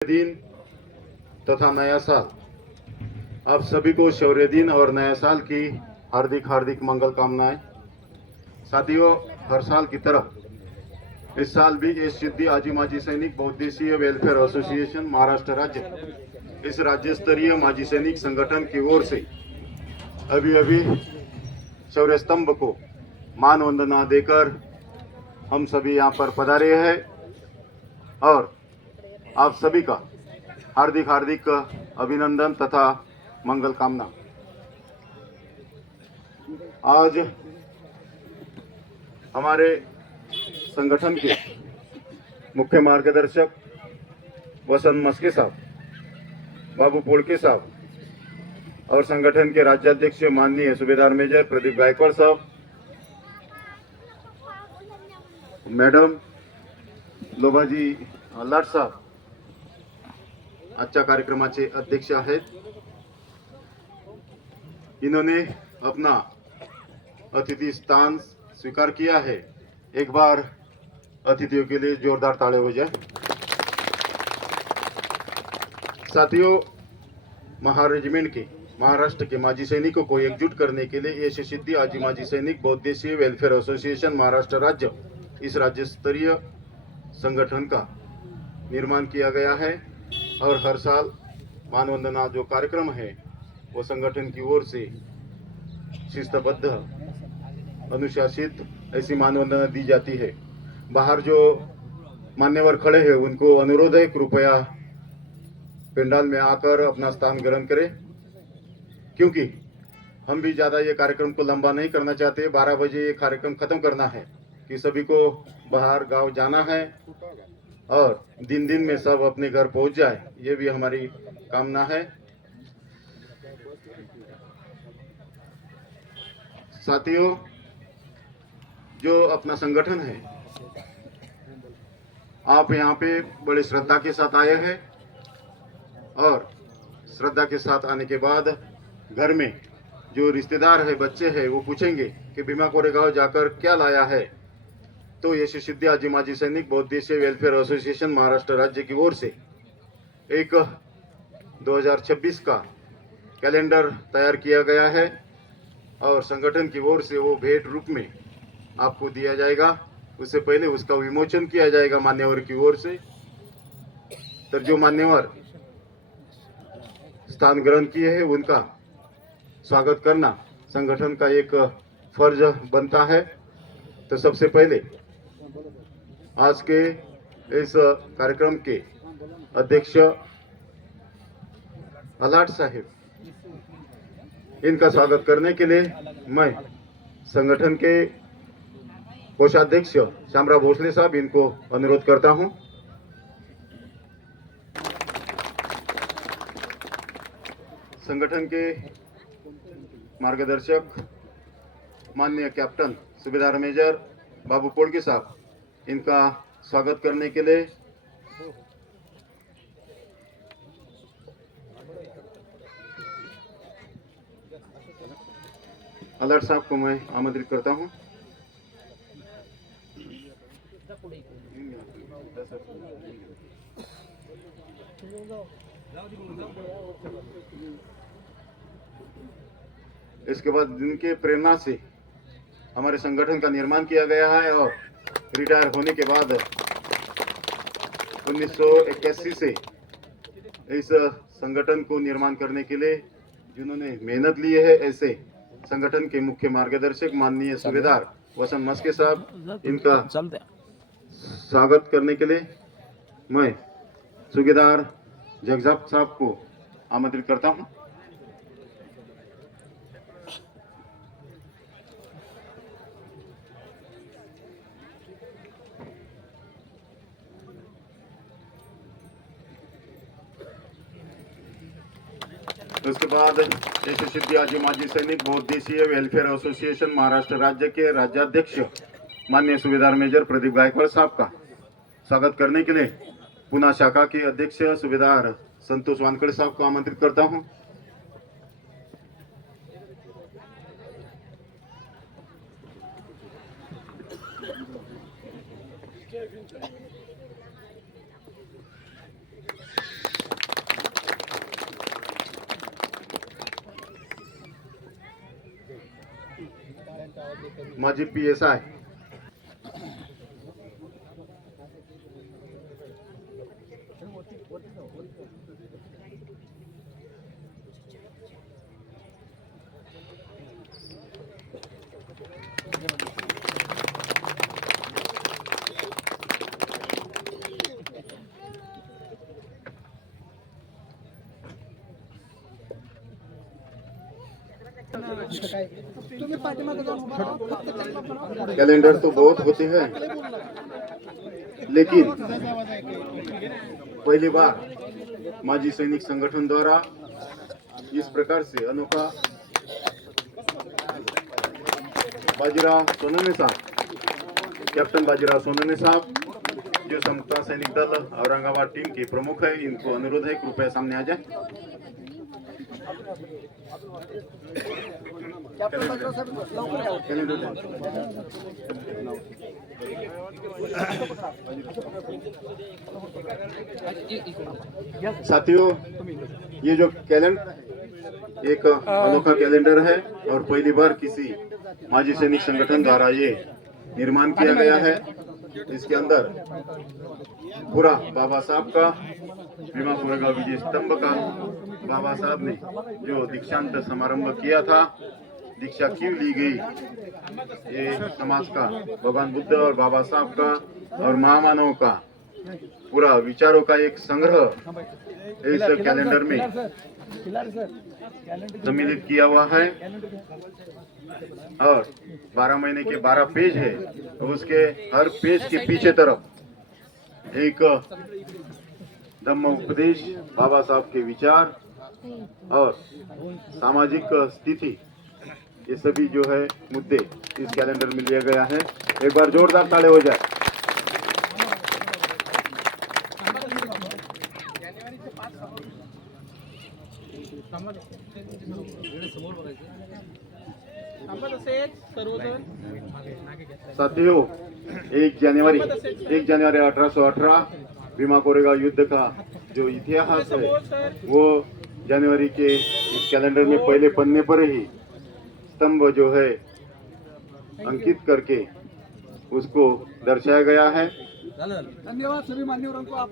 दिन तथा नया साल, आप सभी को शौर्य दिन और नया साल की हार्दिक हार्दिक मंगल कामनाएं। साथियों, हर साल की तरह इस साल भी ये सिद्धि आजी माजी सैनिक बहुउद्देशीय वेलफेयर एसोसिएशन महाराष्ट्र राज्य, इस राज्य स्तरीय माजी सैनिक संगठन की ओर से अभी अभी शौर्य स्तंभ को मान वंदना देकर हम सभी यहाँ पर पधारे हैं और आप सभी का हार्दिक हार्दिक अभिनंदन तथा मंगल कामना। आज हमारे संगठन के मुख्य मार्गदर्शक वसंत मस्के साहब, बाबू पोड़के साहब और संगठन के राज्याध्यक्ष माननीय सूबेदार मेजर प्रदीप गायकवाड साहब, मैडम लोभाजी लाट साहब आजच्या कार्यक्रमाचे अध्यक्ष आहेत। इन्होंने अपना अतिथि स्थान स्वीकार किया है। एक बार अतिथियों के लिए जोरदार ताड़े हो जाए। साथियों, महारेजिमेंट के महाराष्ट्र के माजी सैनिकों को एकजुट करने के लिए यश सिद्धि आजी माजी सैनिक बहुउद्देशीय वेलफेयर एसोसिएशन महाराष्ट्र राज्य, इस राज्य स्तरीय संगठन का निर्माण किया गया है और हर साल मानवंदना जो कार्यक्रम है वो संगठन की ओर से शिस्तबद्ध अनुशासित ऐसी मानवंदना दी जाती है। बाहर जो मान्यवर खड़े हैं उनको अनुरोध है कृपया पंडाल में आकर अपना स्थान ग्रहण करें, क्योंकि हम भी ज़्यादा ये कार्यक्रम को लंबा नहीं करना चाहते। 12 बजे ये कार्यक्रम खत्म करना है कि सभी को बाहर गांव जाना है और दिन दिन में सब अपने घर पहुंच जाए, ये भी हमारी कामना है। साथियों, जो अपना संगठन है, आप यहाँ पे बड़े श्रद्धा के साथ आए हैं और श्रद्धा के साथ आने के बाद घर में जो रिश्तेदार है, बच्चे हैं, वो पूछेंगे कि भीमा कोरेगांव जाकर क्या लाया है। तो यश सिद्धि आजी माजी सैनिक बहुउद्देशीय वेलफेयर एसोसिएशन महाराष्ट्र राज्य की ओर से एक 2026 का कैलेंडर तैयार किया गया है और संगठन की ओर से वो भेंट रूप में आपको दिया जाएगा। उससे पहले उसका विमोचन किया जाएगा मान्यवर की ओर से। तो जो मान्यवर स्थान ग्रहण किए हैं उनका स्वागत करना संगठन का एक फर्ज बनता है। तो सबसे पहले आज के इस कार्यक्रम के अध्यक्ष अलाट साहिब, इनका स्वागत करने के लिए मैं संगठन के कोषाध्यक्ष श्यामराव भोसले साहब इनको अनुरोध करता हूं। संगठन के मार्गदर्शक माननीय कैप्टन सूबेदार मेजर बाबू पोड़के साहब, इनका स्वागत करने के लिए अलर्ट साहब को मैं आमंत्रित करता हूं। इसके बाद जिनके प्रेरणा से हमारे संगठन का निर्माण किया गया है और रिटायर होने के बाद 1981 से इस संगठन को निर्माण करने के लिए जिन्होंने मेहनत ली है, ऐसे संगठन के मुख्य मार्गदर्शक माननीय सूबेदार वसंत मस्के साहब, इनका स्वागत करने के लिए मैं सूबेदार जगजाप साहब को आमंत्रित करता हूं। उसके बाद यश सिद्धि आजी माजी सैनिक बहुउद्देशीय वेलफेयर एसोसिएशन महाराष्ट्र राज्य के राज्याध्यक्ष माननीय सूबेदार मेजर प्रदीप गायकवाड साहब का स्वागत करने के लिए पुणे शाखा के अध्यक्ष सूबेदार संतोष वानखड़े साहब को आमंत्रित करता हूं। माजी PSI कैलेंडर तो बहुत होते हैं, लेकिन पहली बार माजी सैनिक संगठन द्वारा इस प्रकार से अनोखा बाजीराव सोनवणे साहब, कैप्टन बाजीराव सोनवणे साहब जो समता सैनिक दल औरंगाबाद टीम के प्रमुख है, इनको अनुरोध है कृपया सामने आ जाए। साथियों, ये जो कैलेंडर एक अनोखा कैलेंडर है और पहली बार किसी माजी सैनिक संगठन द्वारा ये निर्माण किया गया है। इसके अंदर पूरा बाबा साहब का भीमा कोरेगांव विजय स्तंभ का, बाबा साहब ने जो दीक्षांत समारंभ किया था, दीक्षा क्यों ली गई, ये समाज का, भगवान बुद्ध और बाबा साहब का और महामानव का पूरा विचारों का एक संग्रह इस कैलेंडर में सम्मिलित किया हुआ है। और 12 महीने के 12 पेज है, तो उसके हर पेज के पीछे तरफ एक धम्म उपदेश, बाबा साहब के विचार और सामाजिक स्थिति, ये सभी जो है मुद्दे इस कैलेंडर में लिया गया है। एक बार जोरदार ताली हो जाए। साथियों, 1 जनवरी 1818 भीमा कोरेगांव युद्ध का जो इतिहास है, वो जनवरी के इस कैलेंडर में पहले पन्ने पर ही स्तंभ जो है अंकित करके उसको दर्शाया गया है। धन्यवाद सभी मान्यवरों को। आप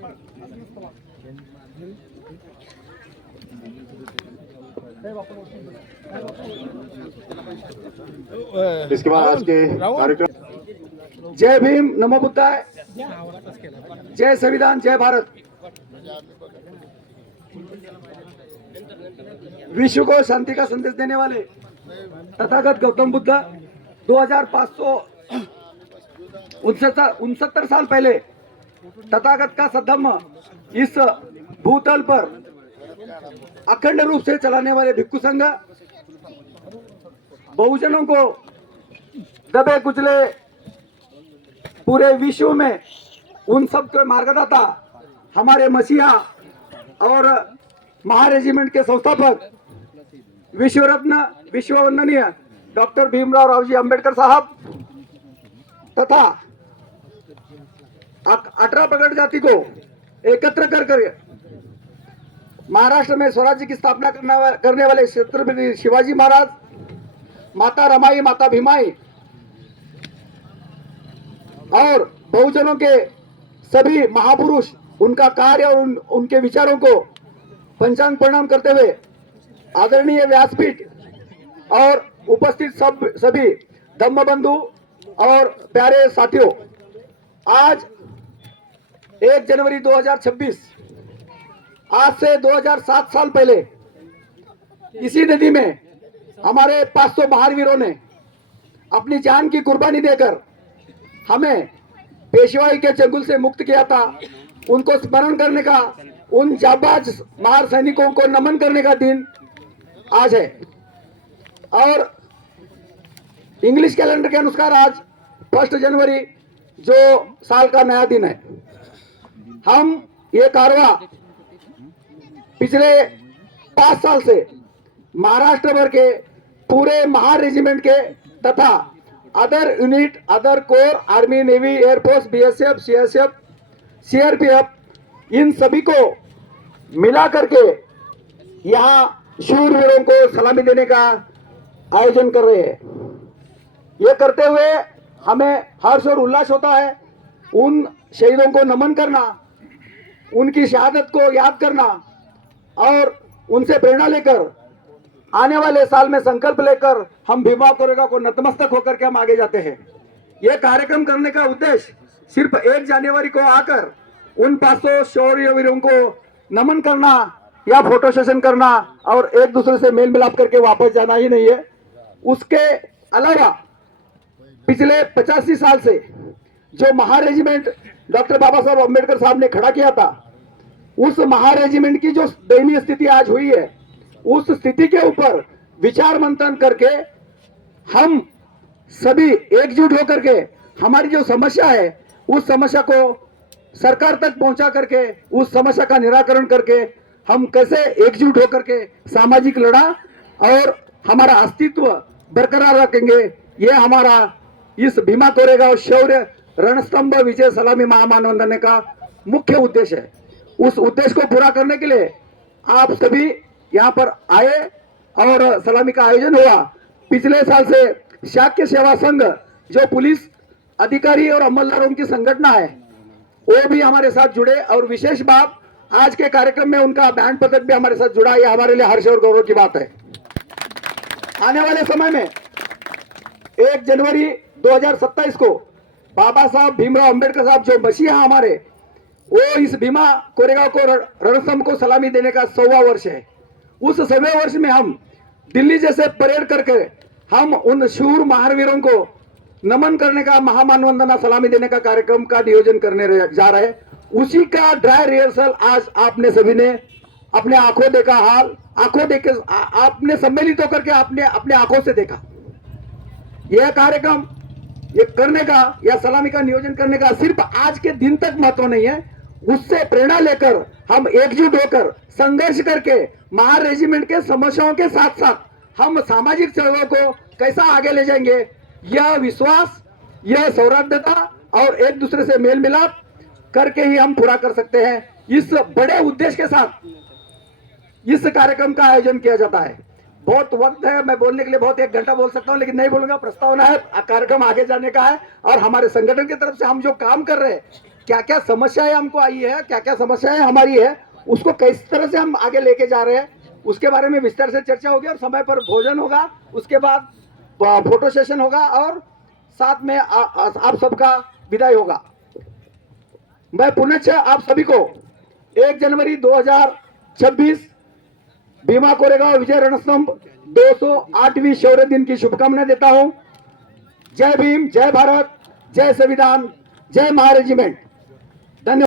इसके बाद आज के कार्यक्रम जय भीम, नमो बुद्धाय, जय संविधान, जय भारत। विश्व को शांति का संदेश देने वाले तथागत गौतम बुद्ध 2569 साल पहले तथागत का सद्धम्म इस भूतल पर अखंड रूप से चलाने वाले भिक्षु संघ बहुजनों को दबे कुचले पूरे विश्व में उन सब के मार्गदाता हमारे मसीहा और महारेजिमेंट के संस्थापक विश्वरत्न विश्ववंदनीय डॉक्टर भीमराव रावजी अंबेडकर साहब तथा 18 प्रगट जाति को एकत्र कर महाराष्ट्र में स्वराज्य की स्थापना करने वाले छत्रपति शिवाजी महाराज, माता रमाई, माता भीमाई और बहुजनों के सभी महापुरुष, उनका कार्य और उनके विचारों को पंचांग प्रणाम करते हुए आदरणीय व्यासपीठ और उपस्थित सभी धम्म बंधु और प्यारे साथियों, आज 1 जनवरी 2026, आज से 2007 साल पहले इसी नदी में हमारे 500 महावीरों ने अपनी जान की कुर्बानी देकर हमें पेशवाई के चंगुल से मुक्त किया था। उनको स्मरण करने का, उन जाबाज महार सैनिकों को नमन करने का दिन आज है। और इंग्लिश कैलेंडर के अनुसार आज 1 जनवरी जो साल का नया दिन है। हम ये कारवा पिछले 5 साल से महाराष्ट्र भर के पूरे महार रेजिमेंट के तथा other unit, other core, army, navy, air force, BSF, CSF, CRPF, इन सभी को मिला करके यहाँ शूरवीरों को सलामी देने का आयोजन कर रहे हैं। ये करते हुए हमें हर्ष और उल्लास होता है। उन शहीदों को नमन करना, उनकी शहादत को याद करना और उनसे प्रेरणा लेकर आने वाले साल में संकल्प लेकर हम भीमा कोरेगांव को नतमस्तक होकर के हम आगे जाते हैं। यह कार्यक्रम करने का उद्देश्य सिर्फ 1 जनवरी को आकर उन 500 शौर्यवीरों को नमन करना या फोटो सेशन करना और एक दूसरे से मेल मिलाप करके वापस जाना ही नहीं है। उसके अलावा पिछले 85 साल से जो महारेजिमेंट डॉक्टर बाबा साहब अम्बेडकर साहब ने खड़ा किया था, उस महारेजिमेंट की जो दयनीय स्थिति आज हुई है, उस स्थिति के ऊपर विचार मंथन करके हम सभी एकजुट होकर के हमारी जो समस्या है उस समस्या को सरकार तक पहुंचा करके उस समस्या का निराकरण करके हम कैसे एकजुट होकर के सामाजिक लड़ा और हमारा अस्तित्व बरकरार रखेंगे, ये हमारा इस भीमा कोरेगांव शौर्य रणस्तंभ विजय सलामी महामानवंदन का मुख्य उद्देश्य है। उस उद्देश्य को पूरा करने के लिए आप सभी यहाँ पर आए और सलामी का आयोजन हुआ। पिछले साल से शाक्य सेवा संघ जो पुलिस अधिकारी और अमलदारों की संगठन है वो भी हमारे साथ जुड़े और विशेष बात आज के कार्यक्रम में उनका बैंड पथक भी हमारे साथ जुड़ा। ये हमारे लिए हर्ष और गौरव की बात है। आने वाले समय में 1 जनवरी 2027 को बाबा साहब भीमराव अंबेडकर साहब जो मसीहा हमारे, वो इस भीमा कोरेगांव को रणस्तंभ को सलामी देने का 100वां वर्ष है। उस 100वें वर्ष में हम दिल्ली जैसे परेड करके हम उन शूर महावीरों को नमन करने का महामानवंदना सलामी देने का कार्यक्रम का नियोजन करने जा रहे हैं। उसी का ड्राई रिहर्सल आज आपने सभी ने अपने आंखों देखा, हाल आंखों देखे आपने सम्मिलित होकर के आपने अपने आंखों से देखा। यह कार्यक्रम ये करने का या सलामी का नियोजन करने का सिर्फ आज के दिन तक महत्व नहीं है, उससे प्रेरणा लेकर हम एकजुट होकर संघर्ष करके महार रेजिमेंट के समस्याओं के साथ साथ हम सामाजिक चळवळ को कैसा आगे ले जाएंगे, यह विश्वास, यह सौहार्दता और एक दूसरे से मेल मिलाप करके ही हम पूरा कर सकते हैं। इस बड़े उद्देश्य के साथ इस कार्यक्रम का आयोजन किया जाता है। बहुत वक्त है, मैं बोलने के लिए बहुत 1 घंटा बोल सकता हूं, लेकिन नहीं बोलूंगा। प्रस्तावना है, कार्यक्रम आगे जाने का है और हमारे संगठन की तरफ से हम जो काम कर रहे हैं, क्या क्या समस्याएं हमको आई है, क्या क्या समस्याएं हमारी है, उसको किस तरह से हम आगे लेके जा रहे हैं, उसके बारे में विस्तार से चर्चा होगी और समय पर भोजन होगा। उसके बाद फोटो सेशन होगा और साथ में आप सबका विदाई होगा। मैं पुनः आप सभी को 1 जनवरी 2026 भीमा कोरेगांव विजय रणस्तंभ 208वीं शौर्य दिन की शुभकामनाएं देता हूं। जय भीम, जय भारत, जय संविधान, जय महारेजिमेंट।